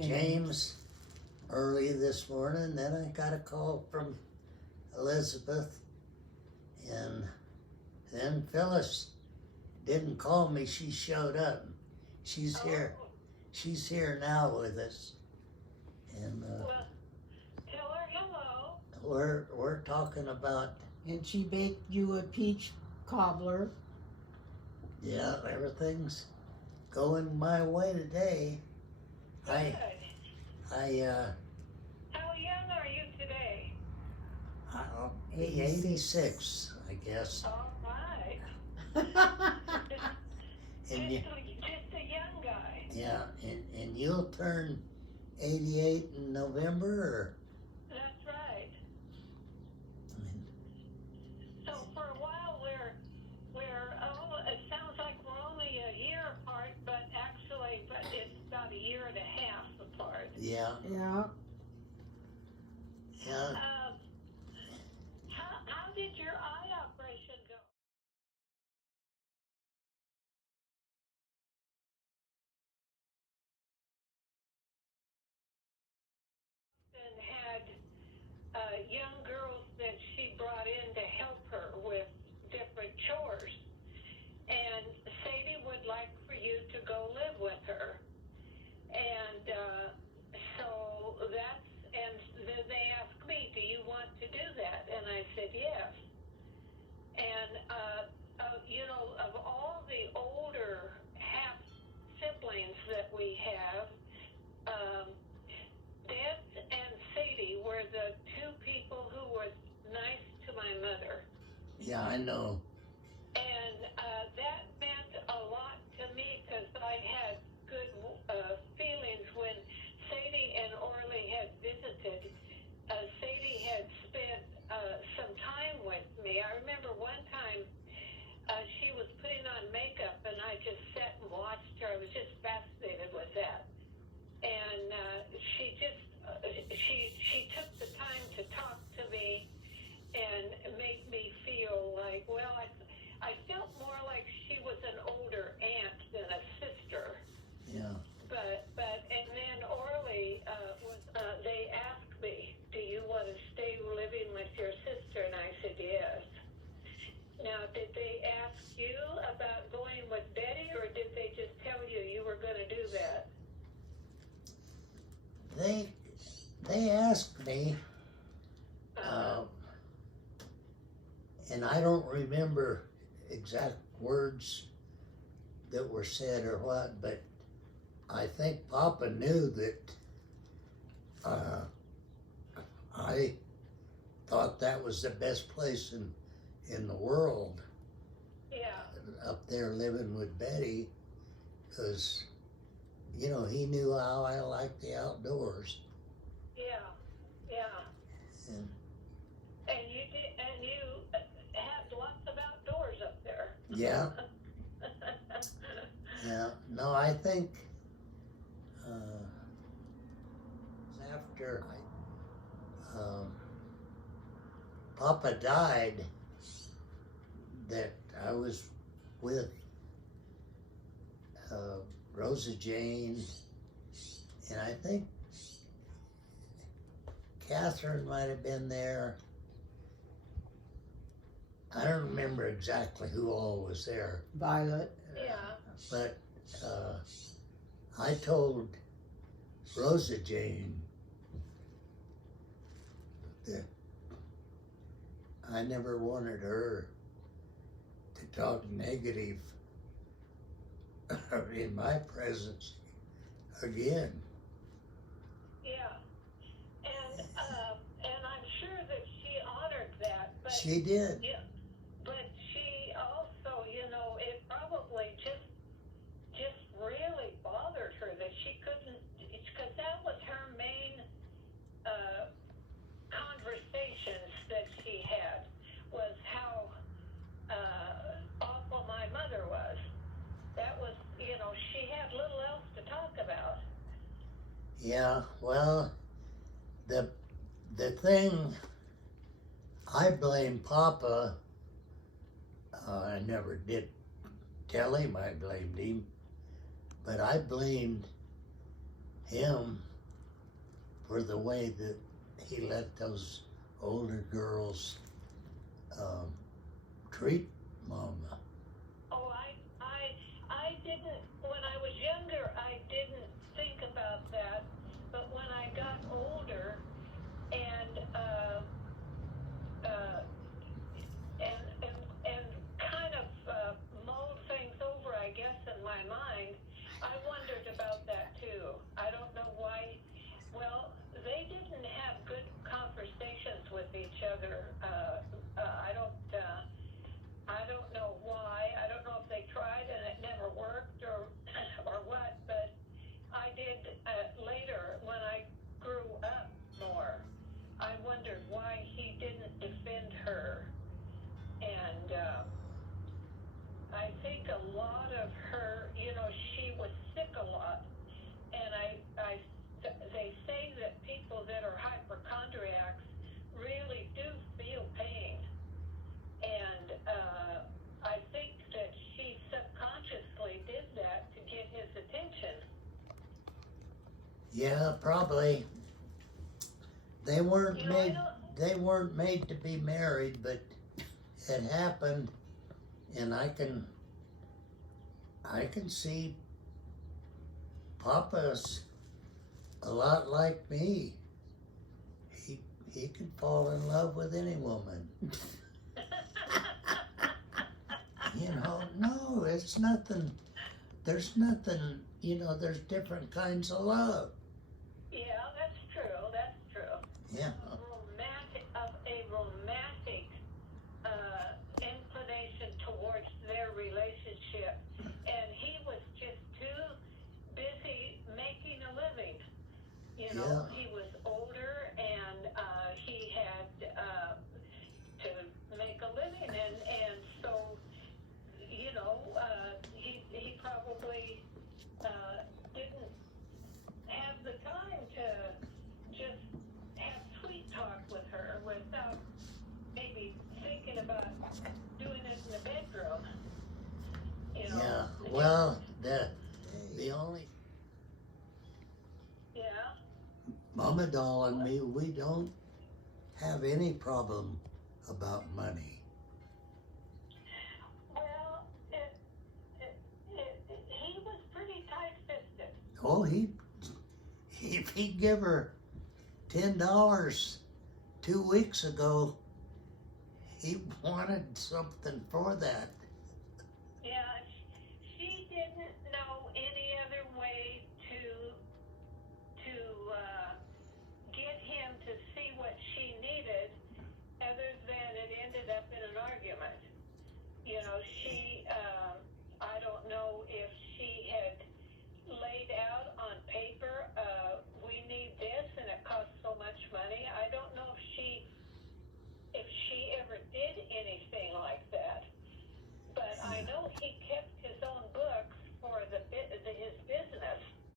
James early this morning. Then I got a call from Elizabeth, and then Phyllis didn't call me. She showed up. She's here. She's here now with us, and Well, tell her hello. we're talking about, And she baked you a peach cobbler. yeah, everything's going my way today. Good. I How young are you today? I'll be 86, I guess. All right. And you, Just a young guy. yeah, and you'll turn 88 in November, or? That's right. I mean, So for a while it sounds like we're only a year apart, but it's about a year and a half apart. yeah, Yeah. yeah. How did your eye operation go? And had young girls that she brought in to help her with different chores. And Sadie would like for you to go live with her. And then they asked me, do you want to do that? And I said, yes. And, of all the older half siblings that we have, Deb and Sadie were the two people who were nice to my mother. Yeah, I know. And that meant a lot to me because I had good feelings when Sadie and Orly had visited. Sadie had spent some time with me. I remember one time she was putting on makeup, and I just sat and watched her. I was just fascinated with that. And she took the time to talk to me and make me feel like, well, I felt more like she was an older aunt than a sister. Yeah. And then Orly they asked me, do you want to stay living with your sister? And I said, yes. Now, did they ask you about going with Betty, or did they just tell you you were going to do that? They asked me, and I don't remember exact words that were said or what, but I think Papa knew that I thought that was the best place in the world. Yeah. Up there living with Betty, because, he knew how I liked the outdoors. Yeah. And You had lots of outdoors up there. yeah, yeah. No, I think after Papa died, that I was with Rosa Jane, and I think Catherine might have been there. I don't remember exactly who all was there. Violet. Yeah. But I told Rosa Jane that I never wanted her to talk negative in my presence again. Yeah. And I'm sure that she honored that. But She did. Yeah. But she also, it probably just really bothered her that she couldn't, because that was her main conversations that she had, was how awful my mother was. That was, she had little else to talk about. Yeah, well, the thing, I blame Papa. I never did tell him I blamed him, but I blamed him for the way that he let those older girls treat Mama. Oh, I didn't, when I was younger, I didn't think about that, but when I got older and, and kind of, mulled things over, I guess, in my mind, I wondered about that too. I don't know why. Well, they didn't have good conversations with each other. I don't know why. I don't know if they tried and it never worked or what. But I did later when I grew up more. I wondered why he didn't defend her, and I think a lot of her, she was sick a lot, and they say that people that are hypochondriacs really do feel pain, and I think that she subconsciously did that to get his attention. Yeah, probably. They weren't You know, made. They weren't made to be married, but it happened, and I can see Papa's a lot like me. He could fall in love with any woman. No, it's nothing. There's nothing. There's different kinds of love. Yeah, that's true. That's true. Yeah. A romantic inclination towards their relationship, and he was just too busy making a living. Yeah. He was older, and he had to make a living, and so he probably didn't have the time to just have sweet talk with her without maybe thinking about doing it in the bedroom. Yeah. Well, the only Yeah. Mama Doll and me, we don't have any problem about money. Well, he was pretty tight-fisted. Oh, if he give her $10 2 weeks ago, he wanted something for that.